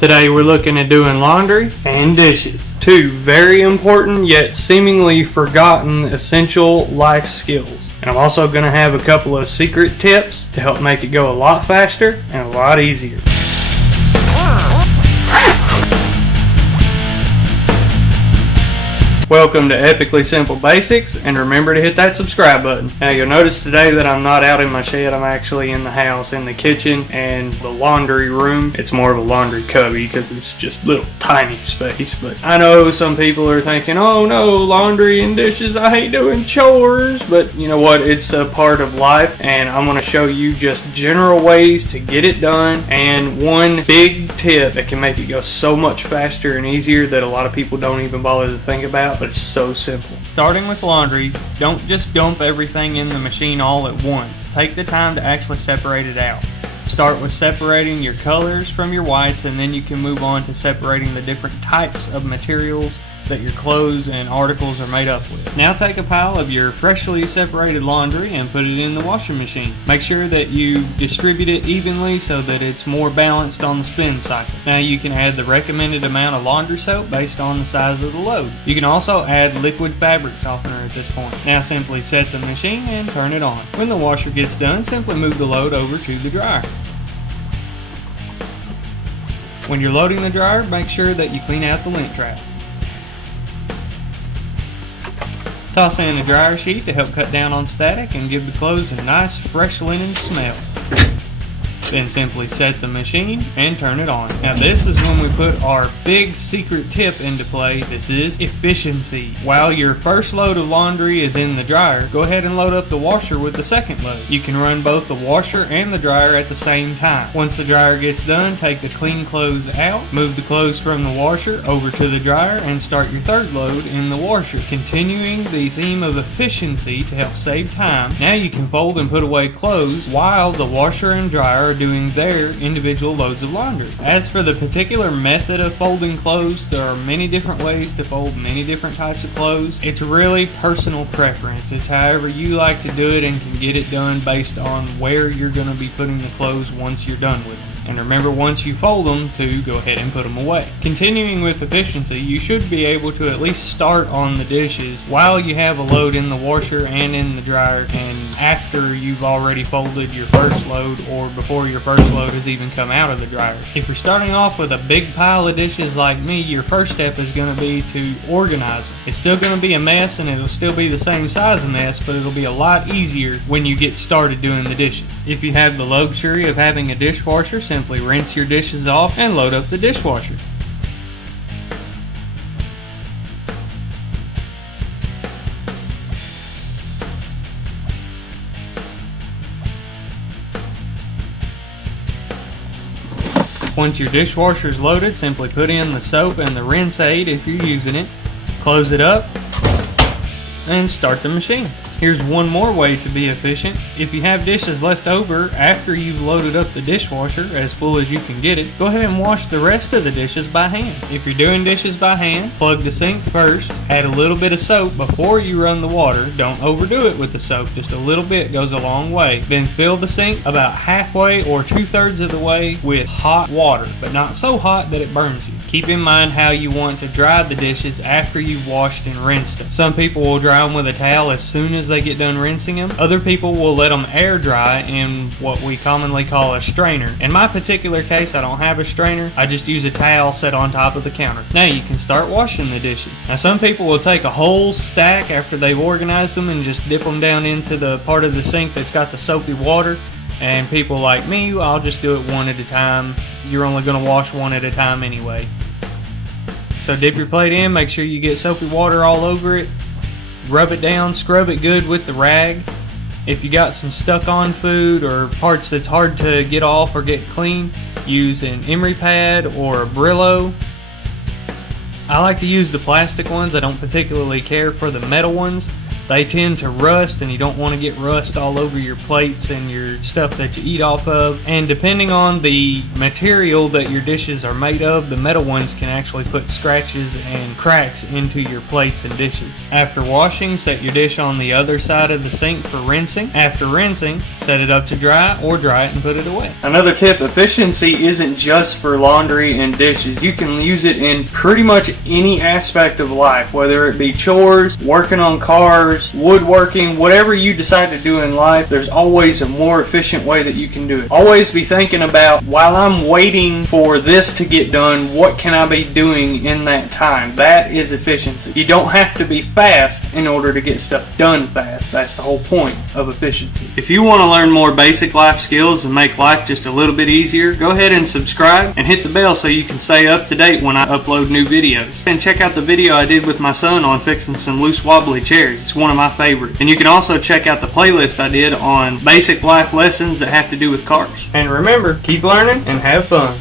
Today we're looking at doing laundry and dishes. Two very important yet seemingly forgotten essential life skills. And I'm also going to have a couple of secret tips to help make it go a lot faster and a lot easier. Welcome to Epically Simple Basics, and remember to hit that subscribe button. Now you'll notice today that I'm not out in my shed, I'm actually in the house, in the kitchen, and the laundry room. It's more of a laundry cubby because it's just little tiny space, but I know some people are thinking, oh no, laundry and dishes, I hate doing chores, but you know what, it's a part of life, and I'm going to show you just general ways to get it done, and one big tip that can make it go so much faster and easier that a lot of people don't even bother to think about. But it's so simple. Starting with laundry, don't just dump everything in the machine all at once. Take the time to actually separate it out. Start with separating your colors from your whites, and then you can move on to separating the different types of materials that your clothes and articles are made up with. Now take a pile of your freshly separated laundry and put it in the washing machine. Make sure that you distribute it evenly so that it's more balanced on the spin cycle. Now you can add the recommended amount of laundry soap based on the size of the load. You can also add liquid fabric softener at this point. Now simply set the machine and turn it on. When the washer gets done, simply move the load over to the dryer. When you're loading the dryer, make sure that you clean out the lint trap. Toss in a dryer sheet to help cut down on static and give the clothes a nice fresh linen smell. Then simply set the machine and turn it on. Now this is when we put our big secret tip into play. This is efficiency. While your first load of laundry is in the dryer, go ahead and load up the washer with the second load. You can run both the washer and the dryer at the same time. Once the dryer gets done, take the clean clothes out, move the clothes from the washer over to the dryer, and start your third load in the washer. Continuing the theme of efficiency to help save time, now you can fold and put away clothes while the washer and dryer are doing their individual loads of laundry. As for the particular method of folding clothes, there are many different ways to fold many different types of clothes. It's really personal preference. It's however you like to do it and can get it done based on where you're going to be putting the clothes once you're done with them. And remember, once you fold them, to go ahead and put them away. Continuing with efficiency, you should be able to at least start on the dishes while you have a load in the washer and in the dryer, and after you've already folded your first load or before your first load has even come out of the dryer. If you're starting off with a big pile of dishes like me, your first step is going to be to organize them. It's still going to be a mess, and it'll still be the same size of mess, but it'll be a lot easier when you get started doing the dishes. If you have the luxury of having a dishwasher, simply rinse your dishes off and load up the dishwasher. Once your dishwasher is loaded, simply put in the soap and the rinse aid if you're using it, close it up, and start the machine. Here's one more way to be efficient. If you have dishes left over after you've loaded up the dishwasher as full as you can get it, go ahead and wash the rest of the dishes by hand. If you're doing dishes by hand, plug the sink first, add a little bit of soap before you run the water. Don't overdo it with the soap, just a little bit goes a long way. Then fill the sink about halfway or 2/3 of the way with hot water, but not so hot that it burns you. Keep in mind how you want to dry the dishes after you've washed and rinsed them. Some people will dry them with a towel as soon as they get done rinsing them. Other people will let them air dry in what we commonly call a strainer. In my particular case, I don't have a strainer. I just use a towel set on top of the counter. Now you can start washing the dishes. Now some people will take a whole stack after they've organized them and just dip them down into the part of the sink that's got the soapy water. And people like me, I'll just do it one at a time. You're only going to wash one at a time anyway. So dip your plate in, make sure you get soapy water all over it. Rub it down, scrub it good with the rag. If you got some stuck on food or parts that's hard to get off or get clean, use an emery pad or a Brillo. I like to use the plastic ones. I don't particularly care for the metal ones. they tend to rust, and you don't want to get rust all over your plates and your stuff that you eat off of. And depending on the material that your dishes are made of, the metal ones can actually put scratches and cracks into your plates and dishes. After washing, set your dish on the other side of the sink for rinsing. After rinsing, set it up to dry or dry it and put it away. Another tip, efficiency isn't just for laundry and dishes. You can use it in pretty much any aspect of life, whether it be chores, working on cars, woodworking, whatever you decide to do in life. There's always a more efficient way that you can do it. Always be thinking about, while I'm waiting for this to get done, what can I be doing in that time? That is efficiency. You don't have to be fast in order to get stuff done fast. That's the whole point of efficiency. If you want to learn more basic life skills and make life just a little bit easier, go ahead and subscribe and hit the bell so you can stay up to date when I upload new videos. And check out the video I did with my son on fixing some loose wobbly chairs. It's one of my favorites. And you can also check out the playlist I did on basic life lessons that have to do with cars. And remember, keep learning and have fun.